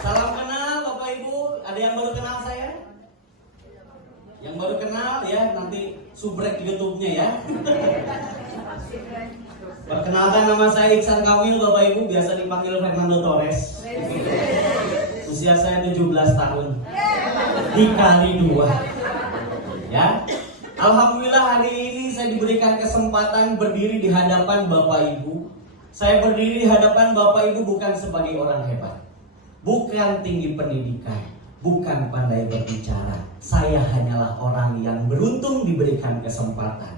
Salam kenal Bapak Ibu. Ada yang baru kenal saya? Yang baru kenal ya, nanti subrek YouTube-nya ya. Perkenalkan, nama saya Iksan Kamil Bapak Ibu, biasa dipanggil Fernando Torres. Usia saya 17 tahun. Dikali 2. Ya. Alhamdulillah hari ini saya diberikan kesempatan berdiri di hadapan Bapak Ibu. Saya berdiri di hadapan Bapak Ibu bukan sebagai orang hebat, bukan tinggi pendidikan, bukan pandai berbicara. Saya hanyalah orang yang beruntung diberikan kesempatan.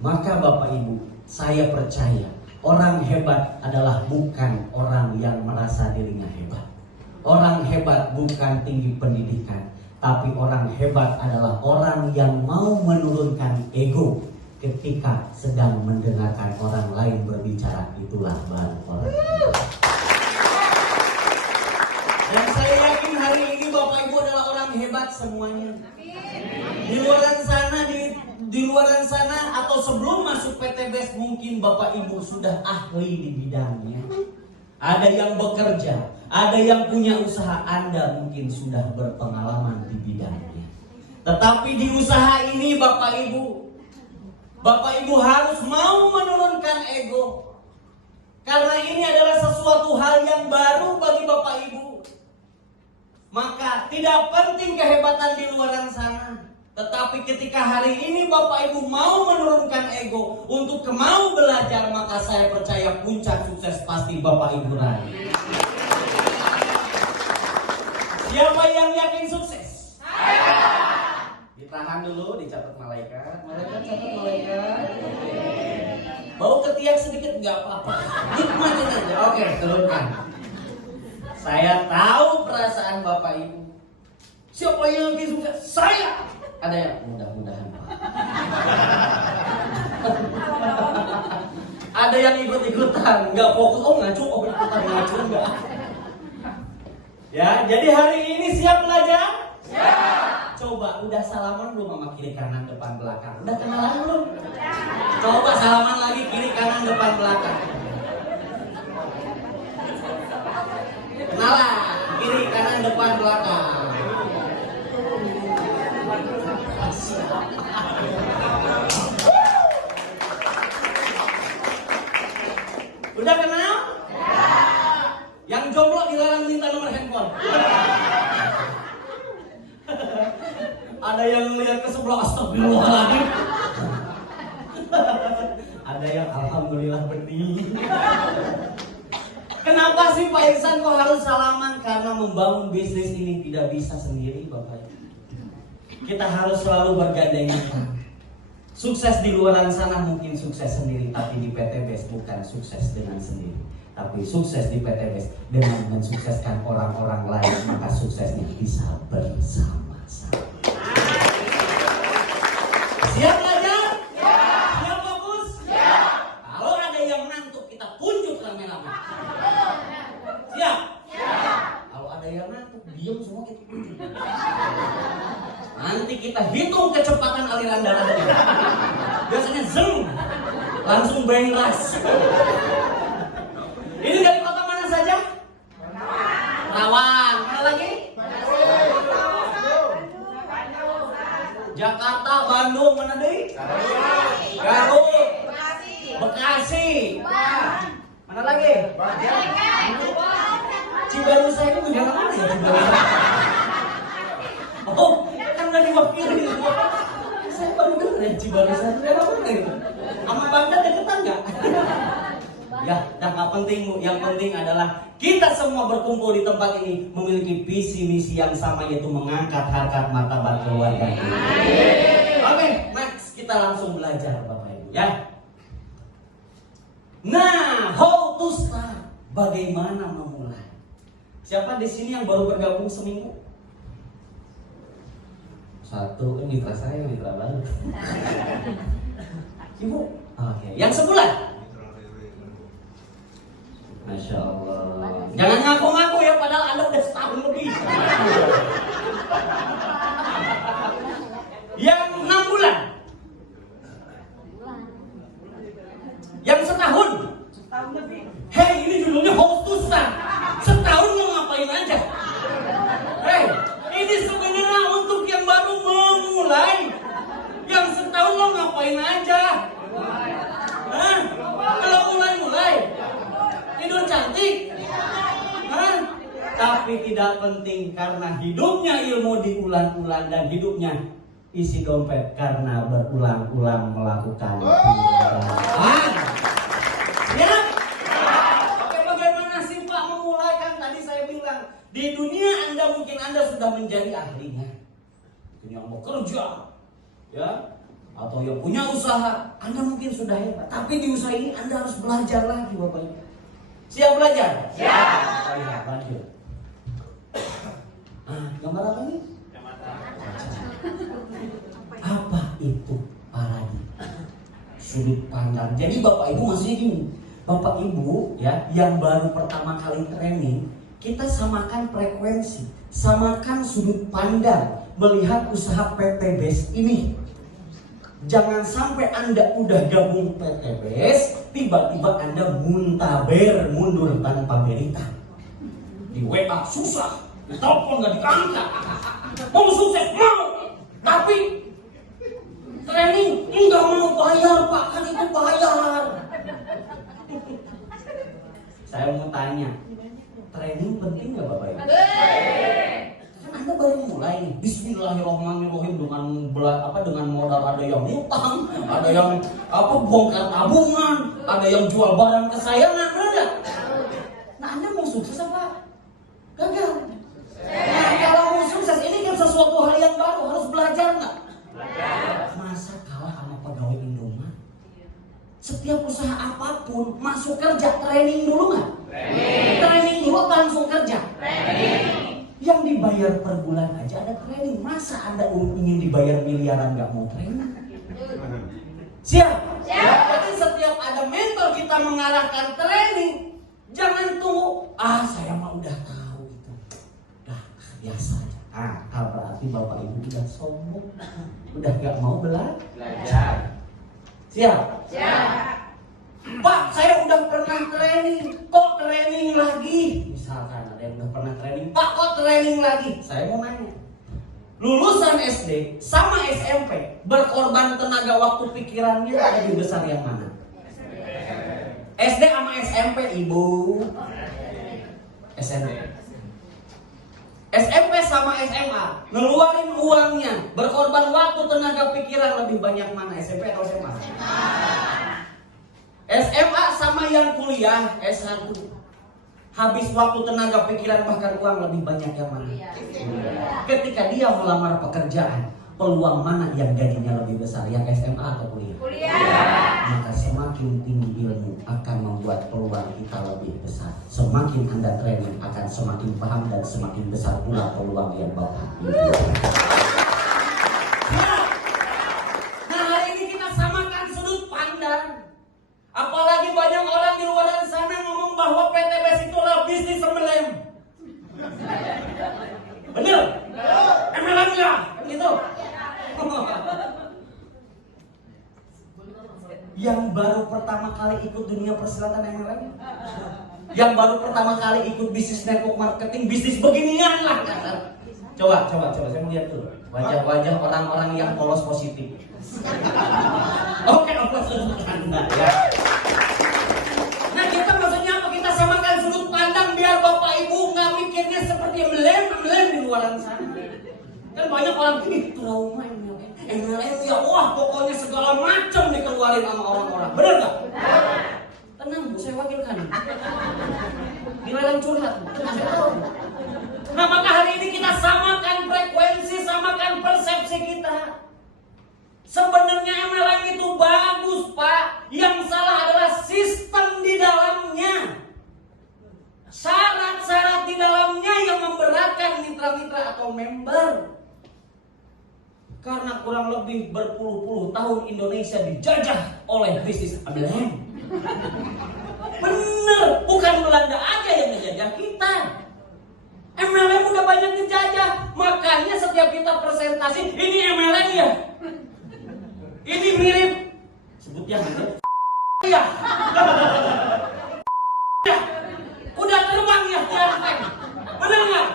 Maka Bapak Ibu, saya percaya orang hebat adalah bukan orang yang merasa dirinya hebat. Orang hebat bukan tinggi pendidikan, tapi orang hebat adalah orang yang mau menurunkan ego ketika sedang mendengarkan orang lain berbicara. Itulah baru orang hebat. Dan saya yakin hari ini Bapak Ibu adalah orang hebat semuanya. Di luar sana atau sebelum masuk PTBS mungkin Bapak Ibu sudah ahli di bidangnya. Ada yang bekerja, ada yang punya usaha, Anda mungkin sudah berpengalaman di bidangnya. Tetapi di usaha ini Bapak Ibu harus mau menurunkan ego. Karena ini adalah sesuatu hal yang baru bagi Bapak Ibu. Maka tidak penting kehebatan di luar sana. Tetapi ketika hari ini Bapak Ibu mau menurunkan ego untuk mau belajar, maka saya percaya puncak sukses pasti Bapak Ibu raih. Siapa yang yakin sukses? Saya. Ditahan dulu, dicatat malaikat. Malaikat catat malaikat. Bau ketiak sedikit nggak apa-apa. Nikmatin aja. Oke, turunkan. Saya tahu perasaan Bapak Ibu. Siapa yang lebih suka? Saya. Ada yang mudah-mudahan. Ada yang ikut-ikutan, nggak fokus. Oh ngacu, ikutan ngacu nggak. Ya, jadi hari ini siap belajar? Siap. Coba udah salaman belum sama kiri kanan depan belakang? Udah kenalan belum? Coba salaman lagi kiri kanan depan belakang. Kenalan, kiri kanan depan belakang. Udah kenal? Yang jomblo dilarang minta nomor handphone. Ada yang ngeliat ke sebelah, astagfirullahaladzim. Ada yang alhamdulillah benih. Kenapa sih Pak Iksan kok harus salaman? Karena membangun bisnis ini tidak bisa sendiri Bapak. Kita harus selalu bergandengan tangan. Sukses di luar sana mungkin sukses sendiri, tapi di PTBS bukan sukses dengan sendiri, tapi sukses di PTBS dengan mensukseskan orang-orang lain, maka suksesnya bisa bersama-sama. Siap belajar? Siap. Siap fokus? Siap. Kalau ada yang ngantuk kita tunjuk rame-rame. Siap? Siap. Kalau ada yang ngantuk diam semua kita tunjuk. Nanti kita hitung kecepatan aliran darahnya. Biasanya zeng, langsung bengras. Ini dari kota mana saja? Rawang. Mana lagi? Jakarta, Bandung, mana deh? Garut, Bekasi. Mana lagi? Cibarusah itu negara mana ya? Oh, kan nggak diwakili. Saya baru dengar ya Cibarusah itu negara mana gitu? Sama Baghdad deketan nggak? Ya, nggak penting. Yang penting adalah kita semua berkumpul di tempat ini memiliki visi misi yang sama, yaitu mengangkat harkat martabat keluarga kita. Oke, next kita langsung belajar Bapak Ibu ya. Nah, how to start? Bagaimana memulai? Siapa di sini yang baru bergabung seminggu? Satu, mitra saya, mitra baru. Ibu, oke. Yang sebulan? Masya Allah. Jangan ngaku-ngaku ya, padahal Anda udah setahun lebih. Yang 6 bulan? Yang setahun? Setahun lebih. Hei, ini judulnya host to start. Setahun mau ngapain aja? Ngerti? Hah? Tapi tidak penting karena hidupnya ilmu diulang-ulang dan hidupnya isi dompet karena berulang-ulang melakukan penggandaan. Ya? Oke, bagaimana sih Pak memulai? Kan tadi saya bilang di dunia mungkin Anda sudah menjadi ahlinya. Yang mau kerja, ya, atau yang punya usaha, Anda mungkin sudah hebat. Tapi di usaha ini Anda harus belajar lagi, Bapak Ibu. Siap belajar? Siap. Kita lihat lanjut. Gambar apa ini? Apa itu paradigma? Sudut pandang. Jadi Bapak Ibu maksudnya gini, Bapak Ibu ya, yang baru pertama kali training, kita samakan frekuensi, samakan sudut pandang melihat usaha PT BES ini. Jangan sampai Anda udah gabung PT BES, tiba-tiba Anda muntaber, mundur tanpa berita. Di WA susah, di telepon nggak diangkat. Mau sukses, mau. Tapi training nggak mau bayar Pak, kan itu bayar. Saya mau tanya, training penting nggak Bapak Ibu? Kan Anda baru mulai nih, Bismillahirrahmanirrahim dengan modal ada yang utang, ada yang bongkar tabungan, ada yang jual barang kesayangan, ada. Nah Anda mau sukses apa? Gagal. Nah kalau mau sukses ini kan sesuatu hal yang baru, harus belajar nggak? Masa kalah sama pegawai Indomaret? Setiap usaha apapun masuk kerja training dulu nggak? Training dulu atau langsung kerja? Yang dibayar per bulan aja ada training. Masa Anda ingin dibayar miliaran nggak mau training? Siap? Siap. Jadi setiap ada mentor kita mengarahkan training, jangan tunggu. Saya mah udah tahu itu. Udah biasa aja. Berarti Bapak Ibu udah sombong, udah nggak mau belajar. Siap? Siap. Pak, saya udah pernah training, kok training lagi? Misalkan ada yang udah pernah training, Pak kok training lagi? Saya mau nanya, lulusan SD sama SMP, berkorban tenaga waktu pikirannya lebih besar yang mana? SD sama SMP, Ibu? SMP. SMP sama SMA, ngeluarin uangnya, berkorban waktu tenaga pikiran lebih banyak mana? SMP atau SMA? SMA sama yang kuliah S1, habis waktu tenaga pikiran bahkan uang lebih banyak yang mana? Ketika dia melamar pekerjaan, peluang mana yang gajinya lebih besar? Yang SMA atau kuliah? Maka semakin tinggi ilmu akan membuat peluang kita lebih besar. Semakin Anda training akan semakin paham dan semakin besar pula peluang yang Bapak miliki. Nah hari ini kita samakan sudut pandang. Apalagi banyak orang di luar sana ngomong bahwa PT BES itu adalah bisnis sembelem. Bener? MLM ya? Gitu. Yang baru pertama kali ikut dunia persilatan MLM, yang baru pertama kali ikut bisnis network marketing, bisnis beginian lah. Coba saya mau lihat dulu wajah-wajah orang-orang yang polos positif. Oke, Anda ya. Nah kita maksudnya apa? Kita samakan sudut pandang biar Bapak Ibu nggak mikirnya seperti MLM di luar sana. Kan banyak orang trauma MLM ya, wah pokoknya segala macam dikeluarin sama orang-orang. Benar nggak? Tenang Bu, saya wakilkan. Dilarang curhat, tenang saya tahu. Nah maka hari ini kita samakan frekuensi, samakan persepsi kita. Sebenarnya MLM itu bagus Pak, yang salah adalah sistem di dalamnya. Syarat-syarat di dalamnya yang memberatkan mitra-mitra atau member. Karena kurang lebih berpuluh-puluh tahun Indonesia dijajah oleh bisnis MLM. Bener, bukan Belanda aja yang menjajah kita. MLM udah banyak dijajah. Makanya setiap kita presentasi, ini MLM ya? Ini mirip, sebutnya mirip. Ya. Udah terbang ya tiang-tiang. Bener nggak?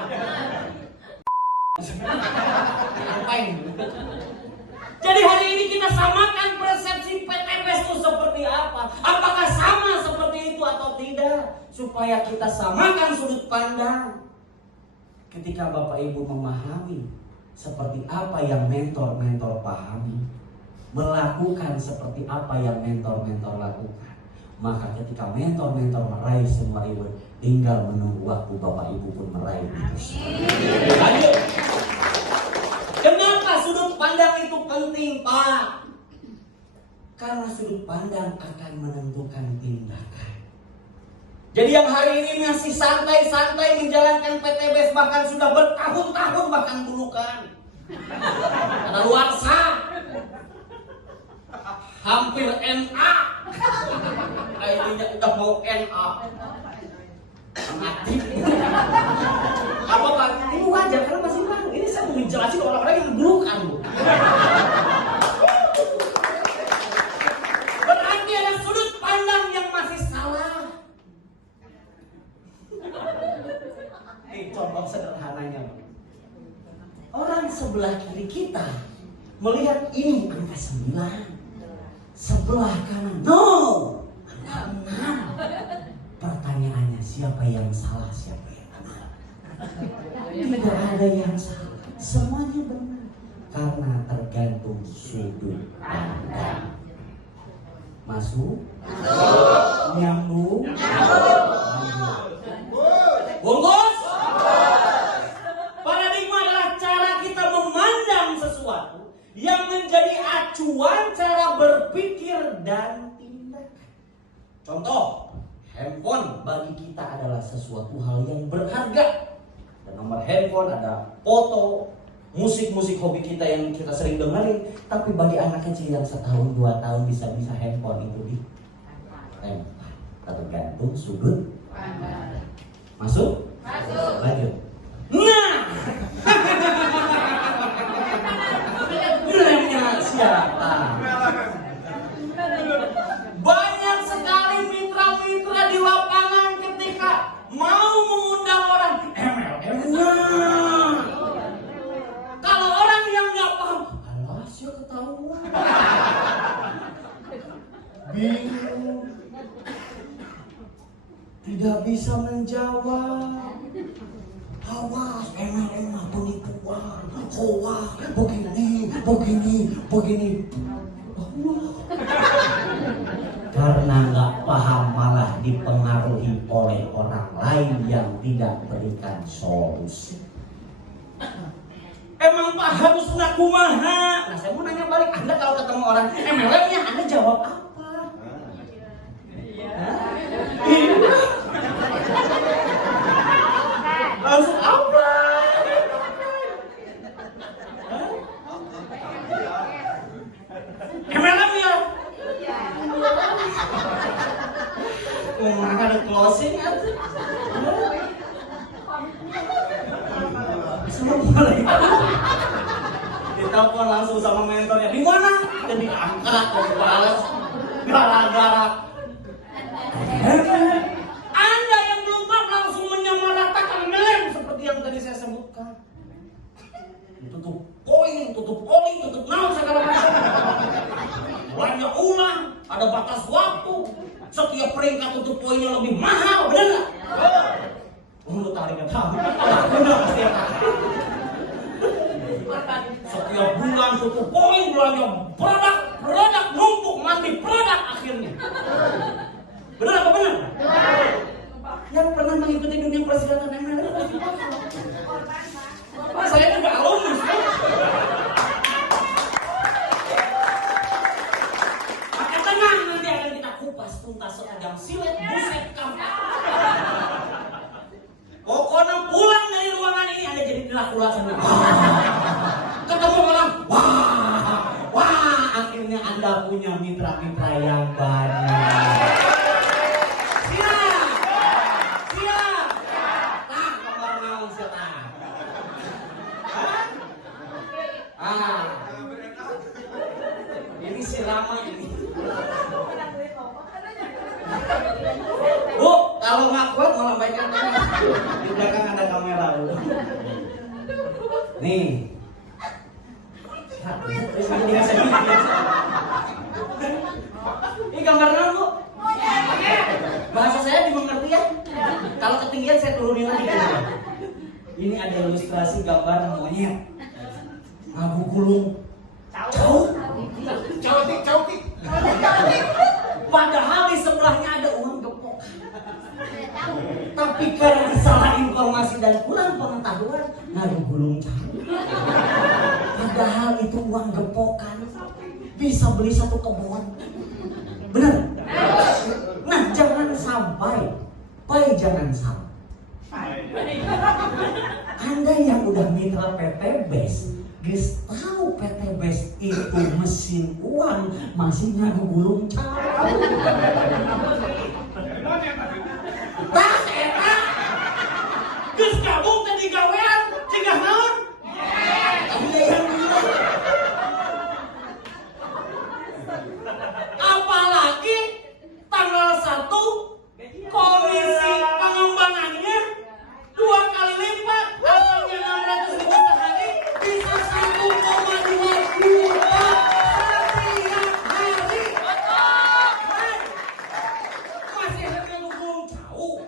Ngapain? Jadi hari ini kita samakan persepsi PT BES itu seperti apa? Apakah sama seperti itu atau tidak? supaya kita samakan sudut pandang. Ketika Bapak Ibu memahami seperti apa yang mentor-mentor pahami, melakukan seperti apa yang mentor-mentor lakukan, maka ketika mentor-mentor meraih semua reward, tinggal menunggu waktu Bapak Ibu pun meraih itu. Lanjut. Kenapa sudut pandang itu penting, Pak? Karena sudut pandang akan menentukan tindakan. Jadi yang hari ini masih santai-santai menjalankan PTBS, bahkan sudah bertahun-tahun, bahkan bulukan, ada luarsa, hampir NA, akhirnya udah mau NA, mati. Apa Pak? Ini wajar karena masih baru. Ini saya mau menjelasin orang-orang yang bulukan. Berarti ada sudut pandang yang masih salah. Contoh sederhananya, orang sebelah kiri kita melihat ini angka 9, sebelah kanan angka 6. Pertanyaannya, siapa yang salah, siapa yang benar? Tidak ada yang salah, semuanya benar, karena tergantung sudut pandang. Masuk? Nyambung? Bungkus? Paradigma adalah cara kita memandang sesuatu yang menjadi acuan cara berpikir dan tindakan. Contoh, handphone bagi kita adalah sesuatu hal yang berharga. Ada nomor handphone, ada foto, musik-musik hobi kita yang kita sering dengerin. Tapi bagi anak kecil yang 1-2 tahun bisa-bisa handphone itu di lempar. Tergantung sudut pandang. Masuk? Masuk. Lanjut. Nah, lemnya siapa? Banyak sekali mitra-mitra di lapangan ketika mau mengundang orang MLM-nya. Kalau orang yang nggak paham, alas ya ketahuan. Bingung. Tidak bisa menjawab. Awas, MLM penipuan, hoax, begini. Karena nggak paham malah dipengaruhi oleh orang lain yang tidak berikan solusi. Emang Pak harus ngaku maha. Nah saya mau nanya balik, Anda kalau ketemu orang MLM-nya, Anda jawab apa? Iya. Langsung apa? MLM ya? Mana ada closing atau? Assalamualaikum. Ditelepon langsung sama mentornya. Di mana? Dan diangkat dan dibalas. Gara-gara Anda yang belum paham langsung menyamaratakan MLM seperti yang tadi saya sebutkan. Tutup poin, tutup oli, tutup naon segala macam. Belanja ulang, ada batas waktu. Setiap peringkat tutup poinnya lebih mahal, benar nggak? Lu tarik nggak tahu? Benar pasti ya. Setiap bulan tutup poin, belanja produk numpuk mati produk akhirnya. Benar apa benar? Yang pernah mengikuti dunia persilatan MLM pasti paham. Pak, saya juga alumnus. Maka tenang, nanti akan kita kupas tuntas setegang silet buset kamu. Pokoknya pulang dari ruangan ini Anda jadi kula-kula semua. Ketemu orang, wah, akhirnya Anda punya mitra-mitra yang banyak. Ini si lama ini. Bu, kalau nggak kuat mau lambaikan tangan. Di belakang ada kamera bu. Nih. Ini gambar naon bu? Bahasa saya dimengerti ya? saya turunin lagi. Ini ada ilustrasi gambar monyet ngabu gulung cau. Padahal di sebelahnya ada uang gepok. Tapi karena salah informasi dan kurang pengetahuan, ngadu gulung cau. Padahal itu uang gepokan, bisa beli satu kebun. Benar? Nah, jangan sampai, jangan sampai. Anda yang udah mitra PT BES, guys tahu PT BES itu mesin uang, masih ngadu gulung cau. Tah eta. Geus gabung tadi gawean, cegah naon? Apalagi tanggal 1 komisi pengembangannya 2 kali lipat, asalnya 600.000 sehari bisa 1,2 juta setiap hari. Masih harga belum jauh.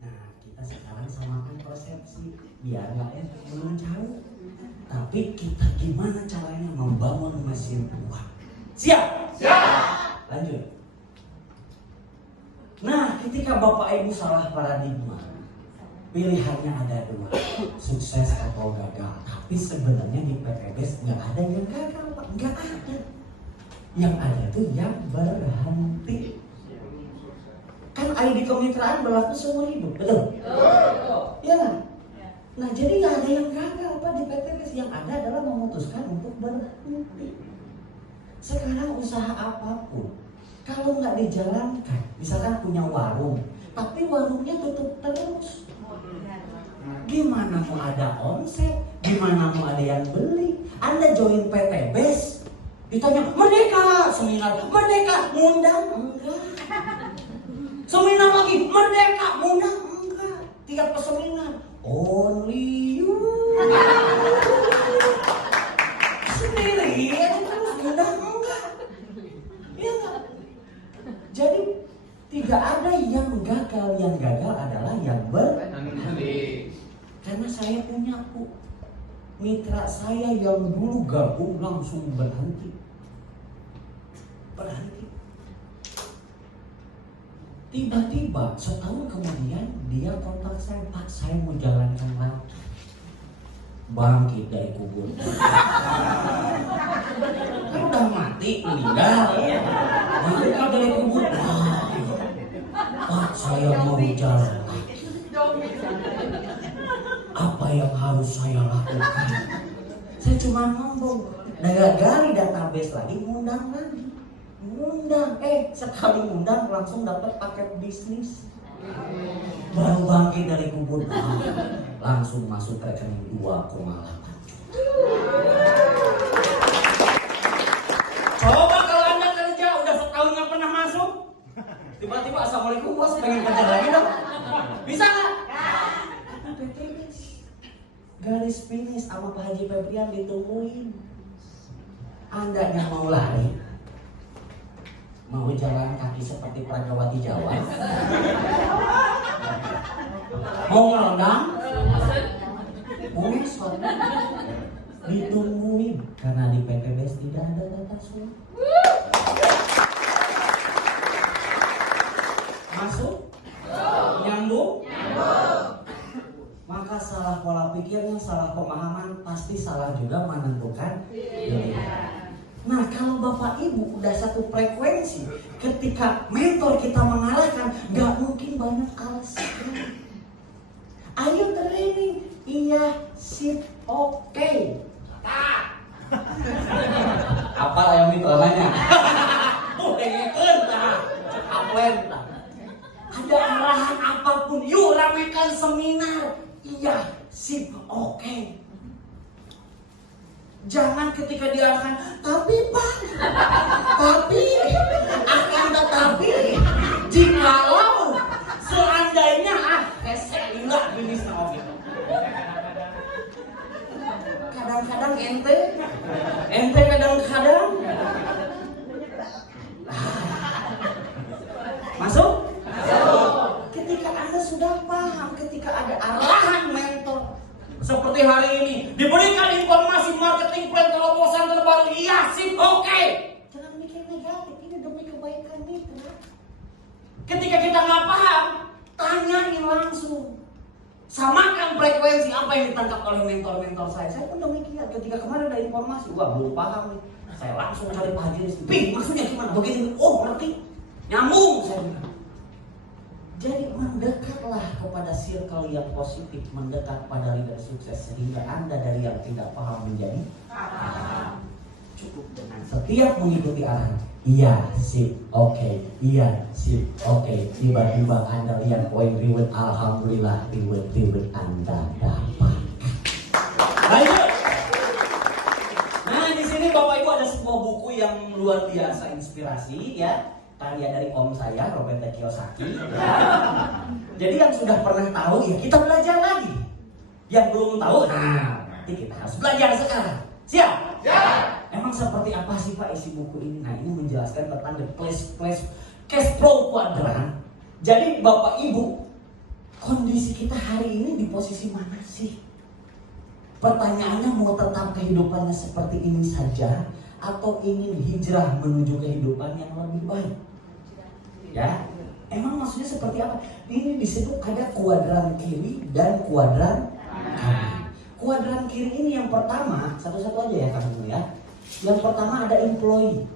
Nah, kita sekarang samakan persepsi biar nggak belum jauh. Tapi kita gimana caranya membangun mesin uang? Siap? Siap. Lanjut. Nah, ketika Bapak Ibu salah paradigma, pilihannya ada dua, sukses atau gagal. Tapi sebenarnya di PT BES nggak ada yang gagal, Pak. Nggak ada. Yang ada tuh yang berhenti. Kan ID kemitraan berlaku seumur hidup, betul? Iya kan? Nah, jadi nggak ada yang gagal, Pak, di PT BES. Yang ada adalah memutuskan untuk berhenti. Sekarang usaha apapun, kalau nggak dijalankan, misalkan punya warung, tapi warungnya tutup terus, gimana mau ada omset? Gimana mau ada yang beli? Anda join PT BES, ditanya merdeka, seminar merdeka, ngundang enggak. Seminar lagi merdeka, ngundang enggak. Tiap seminar only you. Sendiri aja terus ngundang enggak. Iya enggak? Jadi tidak ada yang gagal adalah yang berhenti. Karena saya punya mitra saya yang dulu gabung langsung berhenti. Tiba-tiba setahun kemudian dia kontak saya, Pak, saya mau jalankan lagi. Bangkit dari kubur. Kan udah mati, meninggal. Bangkit dari kubur. Pak, saya mau jalan lagi. Apa yang harus saya lakukan? Saya cuma ngomong, gali database lagi, ngundang lagi. Sekali ngundang langsung dapat paket bisnis. Baru bangkit dari kubur, langsung masuk rekening 2,8 juta. Coba kalau Anda kerja udah setahun nggak pernah masuk, tiba-tiba assalamualaikum bos, pengen kerja lagi dong, bisa nggak? Garis finish sama Pak Haji Febrian ditungguin. Anda yang mau lari, mau jalan kaki seperti Pragawati Jawa, mau ngelondang, mau ngesot, ditungguin. Karena di PT BES tidak ada batas waktu. Masuk? Nyambung? Maka salah pola pikirnya, salah pemahaman, pasti salah juga menentukan pilihan. Nah, kalau Bapak Ibu udah satu frekuensi, ketika mentor kita mengalahkan, nggak mungkin banyak alasan. Ayo training, iya, sip, oke. Apa yang mitranya? Ada arahan apapun, yuk ramekan seminar. Iya, sip, oke. Jangan ketika diarahkan, tapi Pak, akan tetapi, jikalau seandainya enggak bisnis oke. Kadang-kadang ente kadang-kadang. ketika ada arahan mentor. Seperti hari ini, diberikan informasi marketing plan kalau bosan terbaru, iya sip, oke. Jangan mikir negatif, ini demi kebaikan mitra. Ketika kita nggak paham, tanyain langsung. Samakan frekuensi apa yang ditangkap oleh mentor-mentor saya. Saya pun demikian. Ketika kemarin ada informasi, wah belum paham nih. Saya langsung cari Pak Haji Rizky. Pih, maksudnya gimana? Begini, oh ngerti. Nyambung, saya bilang. Jadi mendekatlah kepada circle yang positif, mendekat pada leader sukses sehingga Anda dari yang tidak paham menjadi paham. Cukup dengan setiap mengikuti arahan. Iya, sip, oke. Iya, sip, oke. Tiba-tiba Anda lihat poin reward, alhamdulillah reward Anda dapat. Lanjut. Nah, di sini Bapak Ibu ada sebuah buku yang luar biasa inspirasi ya. Karya dari om saya, Robert Kiyosaki. Jadi yang sudah pernah tahu ya kita belajar lagi. Yang belum tahu, nah nanti kita harus belajar sekarang. Siap? Siap. Emang seperti apa sih Pak isi buku ini? Nah ini menjelaskan tentang the cash flow quadrant. Jadi Bapak Ibu, kondisi kita hari ini di posisi mana sih? Pertanyaannya mau tetap kehidupannya seperti ini saja atau ingin hijrah menuju kehidupan yang lebih baik? Ya, emang maksudnya seperti apa? Ini disebut ada kuadran kiri dan kuadran kanan. Kuadran kiri ini yang pertama, satu-satu aja ya kamu ya. Yang pertama ada employee.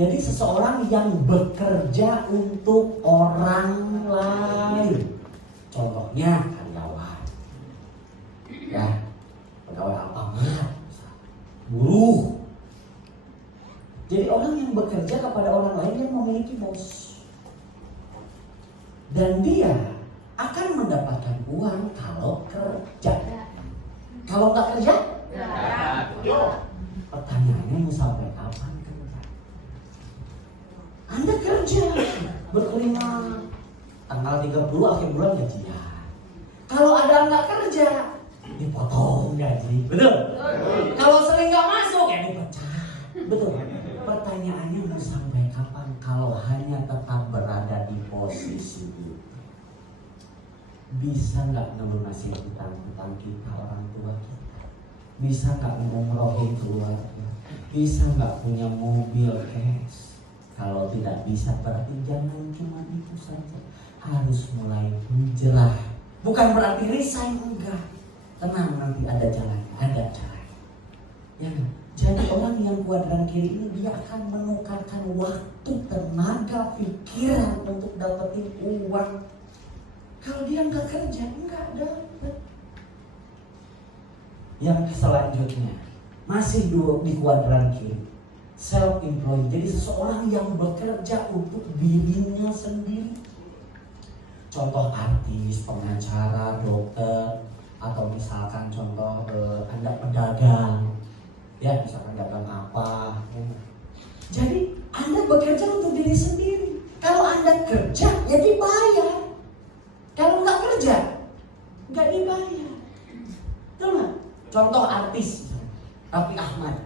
Jadi seseorang yang bekerja untuk orang lain. Contohnya karyawan. Ya, pegawai Alfamart, buruh. Jadi orang yang bekerja kepada orang lain yang memiliki bos. Dan dia akan mendapatkan uang kalau kerja. Kalau nggak kerja? Pertanyaannya mau sampai kapan kerja? Anda kerja berkelima tanggal 30 akhir bulan gajian. Kalau ada nggak kerja, dipotong gaji. Betul? Kalau sering nggak masuk ya dipecat. Betul? Pertanyaannya mau sampai kapan kalau hanya tetap berada di posisi itu? Bisa nggak ngelunasin hutang-hutang kita orang tua kita? Bisa nggak ngumrohin keluarga? Bisa nggak punya mobil cash? Kalau tidak bisa berarti jangan cuma itu saja. Harus mulai hijrah. Bukan berarti resign, enggak. Tenang, nanti ada jalan, ada cara. Ya kan? Jadi orang yang kuadran kiri ini dia akan menukarkan waktu, tenaga, pikiran untuk dapetin uang. Kalau dia nggak kerja, nggak dapet. Yang selanjutnya masih di kuadran kiri, self-employed. Jadi seseorang yang bekerja untuk dirinya sendiri. Contoh artis, pengacara, dokter, atau misalkan contoh Anda pedagang. Ya, misalkan dagang apa. Jadi Anda bekerja untuk diri sendiri. Kalau Anda kerja, ya dibayar. Kalau nggak kerja, nggak dibayar. Tahu nggak? Contoh artis, Raffi Ahmad.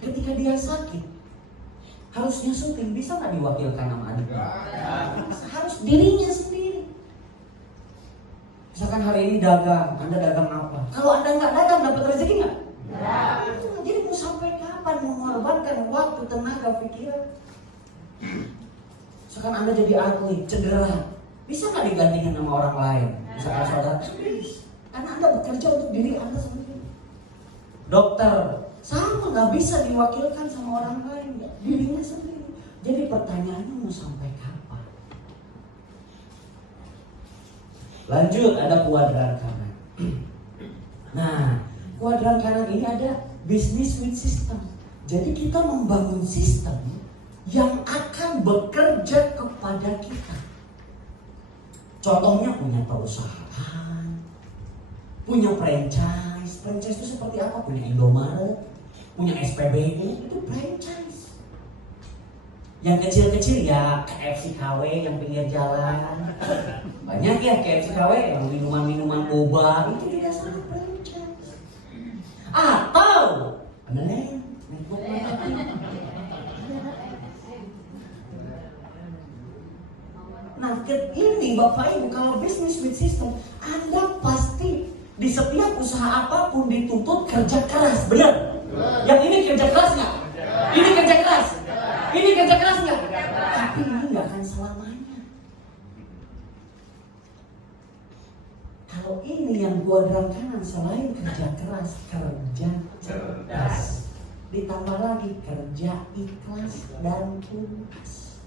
Ketika dia sakit, harusnya syuting, bisa nggak diwakilkan sama adik? Harus dirinya sendiri. Misalkan hari ini dagang, Anda dagang apa? Kalau Anda nggak dagang, dapat rezeki nggak? Ya. Jadi mau sampai kapan mengorbankan waktu, tenaga, pikiran? Misalkan Anda jadi atlet, cedera, bisa nggak digantikan sama orang lain? Misalkan saudara, karena Anda bekerja untuk diri Anda sendiri. Dokter, sama nggak bisa diwakilkan sama orang lain, ya? Dirinya sendiri. Jadi pertanyaannya mau sampai kapan? Lanjut, ada kuadran kanan. Nah, kuadran kanan ini ada business with system. Jadi kita membangun sistem yang akan bekerja kepada kita. Contohnya punya perusahaan, punya franchise. Franchise itu seperti apa? Punya Indomaret, punya SPBU, itu franchise. Yang kecil-kecil ya KFC KW yang pinggir jalan. Banyak ya KFC KW yang minuman-minuman boba, itu juga sama franchise. Atau network marketing. Nah, ini Bapak Ibu, kalau business with system, Anda pasti di setiap usaha apapun dituntut kerja keras, benar? Yang ini kerja keras nggak? Ini kerja keras? Ini kerja keras nggak? Tapi ini nggak akan selamanya. Kalau ini yang kuadran kanan, selain kerja keras, kerja cerdas, ditambah lagi kerja ikhlas dan tuntas.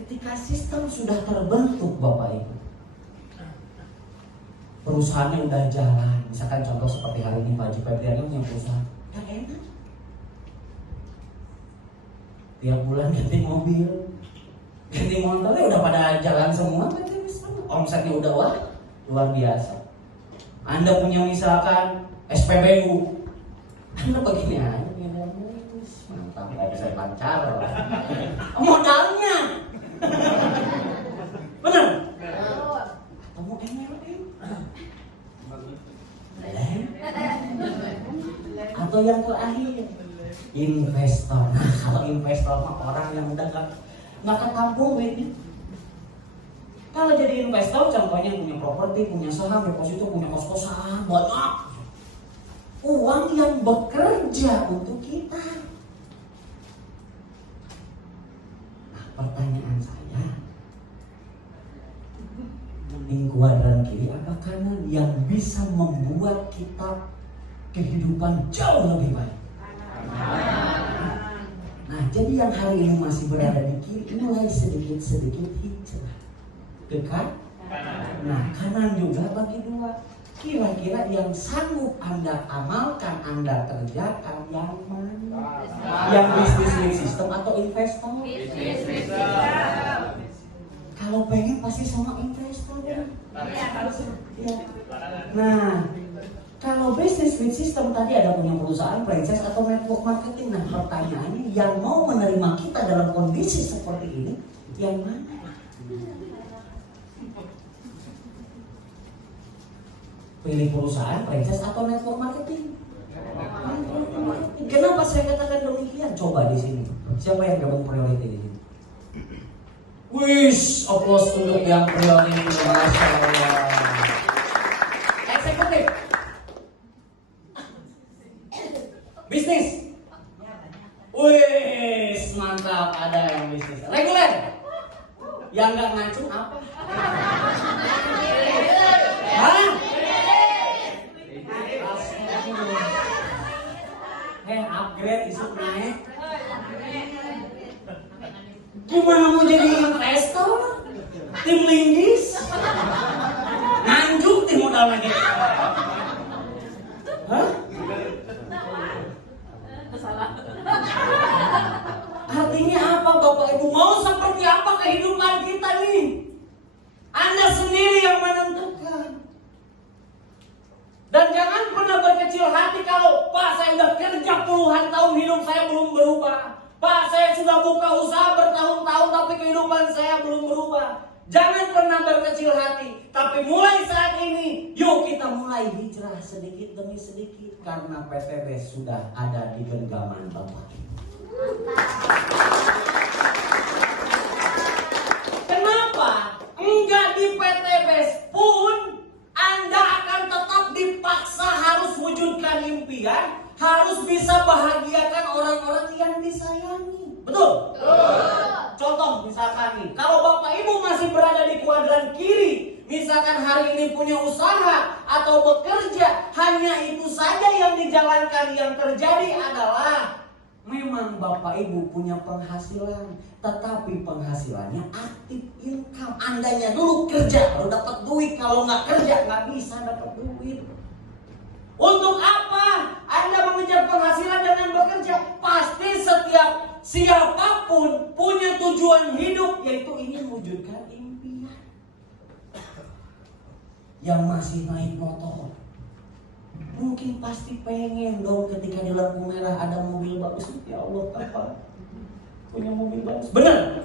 Ketika sistem sudah terbentuk Bapak Ibu, perusahaannya udah jalan, misalkan contoh seperti hari ini Pak Haji Febriani punya perusahaan, udah enak. Tiap bulan ganti mobil, ganti motornya udah pada jalan semua, omsetnya udah wah luar biasa. Anda punya misalkan SPBU, Anda begini aja, mantap, nggak bisa lancar. Modalnya, bener? Atau mau MLM? Atau yang terakhir, investor. Nah, kalau investor mah orang yang udah nggak ketampung duitnya. Kalau jadi investor, contohnya punya properti, punya saham, deposito, punya kos-kosan, banyak uang yang bekerja untuk kita. Nah, pertanyaan saya, mending kuadran kiri apa kanan yang bisa membuat kita kehidupan jauh lebih baik? Nah, jadi yang hari ini masih berada di kiri, mulai sedikit-sedikit hijrah ke kanan. Nah, kanan juga bagi dua. Kira-kira yang sanggup Anda amalkan, Anda kerjakan yang mana? Yang bisnis with system atau investor? Kalau pengen pasti sama investor ya. Nah, kalau bisnis with system tadi ada punya perusahaan, franchise atau network marketing. Nah, pertanyaannya yang mau menerima kita dalam kondisi seperti ini, yang mana? Pilih perusahaan, franchise atau network marketing? Kenapa saya katakan demikian? Coba di sini, siapa yang gabung priority di sini? Wish, applause untuk yang priority, Masya Allah. Eksekutif, bisnis, wish, mantap, ada yang bisnis. Reguler, yang nggak ngacung apa? Hah? Upgrade isuk naik. Gimana mau jadi investor? Tim linggis? Nganjuk tim modal lagi. Hah? Artinya apa Bapak Ibu? Mau seperti apa kehidupan kita nih? Anda sendiri yang menentukan. Dan jangan pernah berkecil hati kalau Pak saya udah kerja puluhan tahun hidup saya belum berubah. Pak saya sudah buka usaha bertahun-tahun tapi kehidupan saya belum berubah. Jangan pernah berkecil hati. Tapi mulai saat ini yuk kita mulai hijrah sedikit demi sedikit. Karena PTB sudah ada di genggaman Bapak. Kenapa? Enggak di PTB pun Anda akan tetap dipaksa harus wujudkan impian, harus bisa bahagiakan orang-orang yang disayangi. Betul? Contoh misalkan nih, kalau Bapak Ibu masih berada di kuadran kiri, misalkan hari ini punya usaha atau bekerja, hanya itu saja yang dijalankan, yang terjadi adalah memang Bapak Ibu punya penghasilan, tetapi penghasilannya aktif income. Andanya dulu kerja baru dapat duit, kalau nggak kerja nggak bisa dapat duit. Untuk apa Anda mengejar penghasilan dengan bekerja? Pasti siapapun punya tujuan hidup, yaitu ingin mewujudkan impian. Yang masih naik motor mungkin pasti pengen dong ketika di lampu merah ada mobil bagus. Ya Allah, apa punya mobil bagus? Benar?